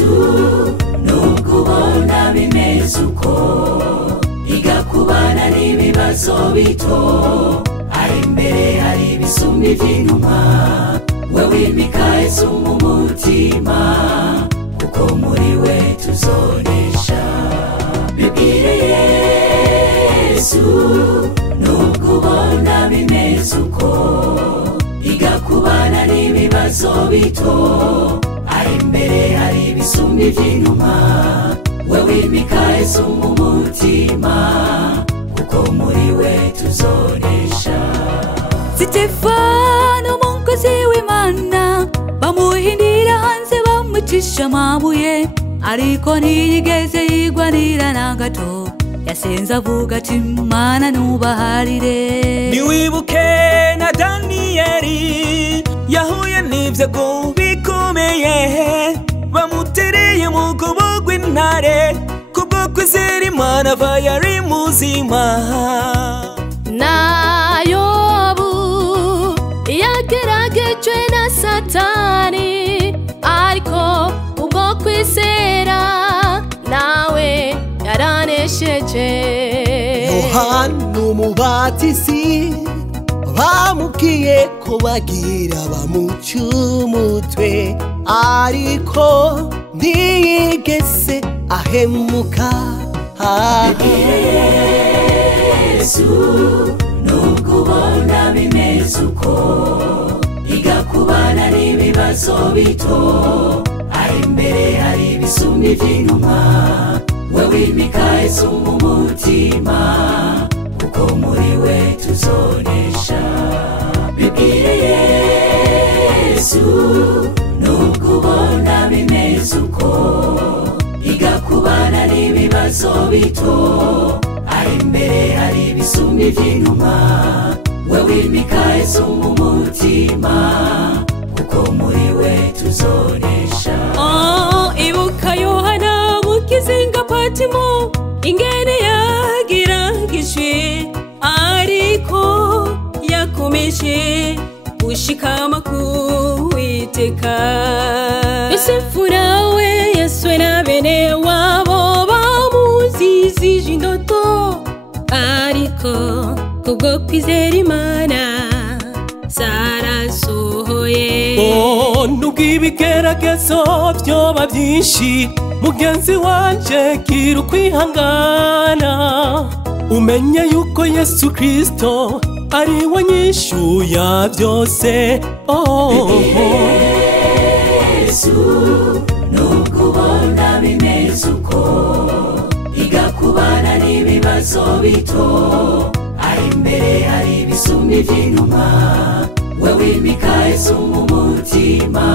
Yesu nubwo ubona bimeze uko igakubana n'ibibazo bito ari imbere hari ibisumba iby'inuma we wimika Yesu mu mutima kuko muri we tuzonesha bibwire Yesu nubwo ubona bimeze uko igakubana n'ibibazo bito ari imbere hari ibisumba iby'inuma we wimika Yesu mu mutima kuko muri we tuzonesha Sitefano umukozi w'Imana bamuhindira hanze bamucisha amabuye ariko ntiyigeze yigwanira na gato yasenze avuga ati Mana nubaharire niwibuke na Daniyeli yahuye n'ibyago bikomeye bamutereye mu kuboko kw'intare kubwo kwizera Imana ava yari muzima na Yobu yageragejwe na Satani ariko kubwo kwizera nawe yaranesheje Yohana umubatizi bamubwiye ko bagira bamuca umutwe ariko ntiyigeze ahemuka Yesu nubwo ubona bimeze uko igakubana n'ibibazo bito ari imbere hari ibisumba iby'inuma we wimika Yesu mu mutima kuko muri we tuzonesha bibwire Yesu nubwo ubona bimeze uko igakubana n'ibibazo bito ari imbere hari ibisumba iby'inuma we wimika Yesu mu mutima kuko muri we tuzonesha ibuka Yohana mukizinga Patimo ingene yagiragijwe ariko yakomeje gushikama kuwiteka Yosefu nawe yaswe na bene wabo bamuzizije indoto ariko kubwo kwizera Imana zarasohoye nubwo ibigeragezo byoba byinshi mugenzi wanje gira ukwihangana umenye yuko Yesu Kristo ari we nyishu ya byose Yesu nubwo ubona bimeze uko igakubana n'ibibazo bito ari imbere hari ibisumba iby'inuma we wimika Yesu mu mutima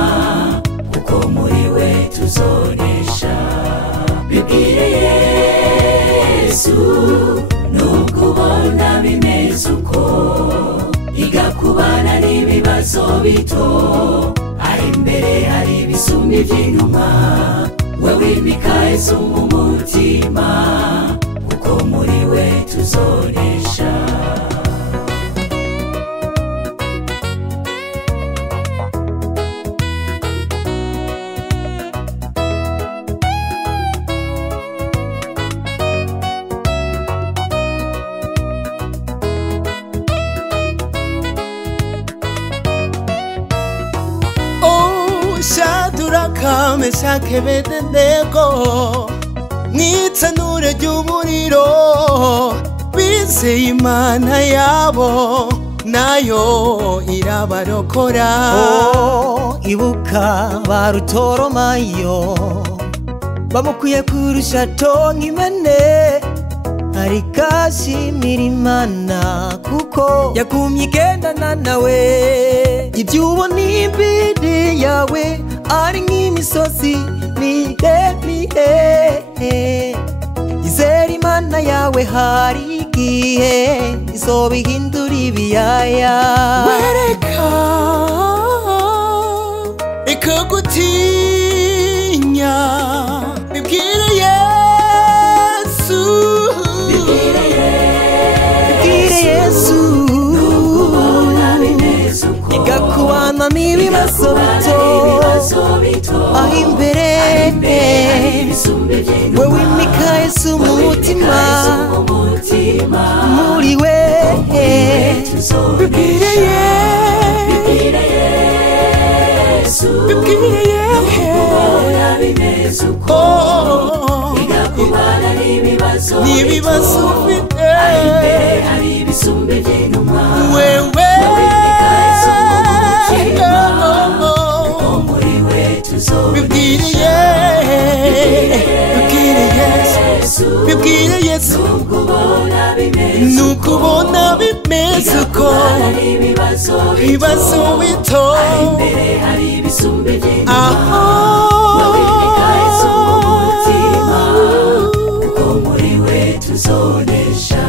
kuko muri we tuzonesha bibwire Yesu nubwo ubona bimeze uko igakubana n'ibibazo bito ari imbere hari ibisumba iby'inuma we wimika Yesu mu mutima kuko muri we tuzonesha Shadraka Meshaki Abednego mw'itanura ry'umuriro bizeye Imana yabo nayo irabarokora ibuka barutoromayo bamukuye kurusha nk'imene ariko ashimira Imana kuko yagumye igendana nawe ibyo ubona imbere yawe ari nk'imisozi miremire izera Imana yawe hari igihe izobihindura ibiyaya wereka ikagutinya bibwire Yesu Yesu nubwo ubona bimeze uko igakubana n'ibibazo bito aho imbere wewe imika Yesu mu mutima muri we bibwire Yesu igakubana n'ibibazo ufite hari ibisumba by'intumwa wewe muri we bibwire Yesu nukubona bimeze uko ibibazo bito hari ibisumba aho muri we tuzonesha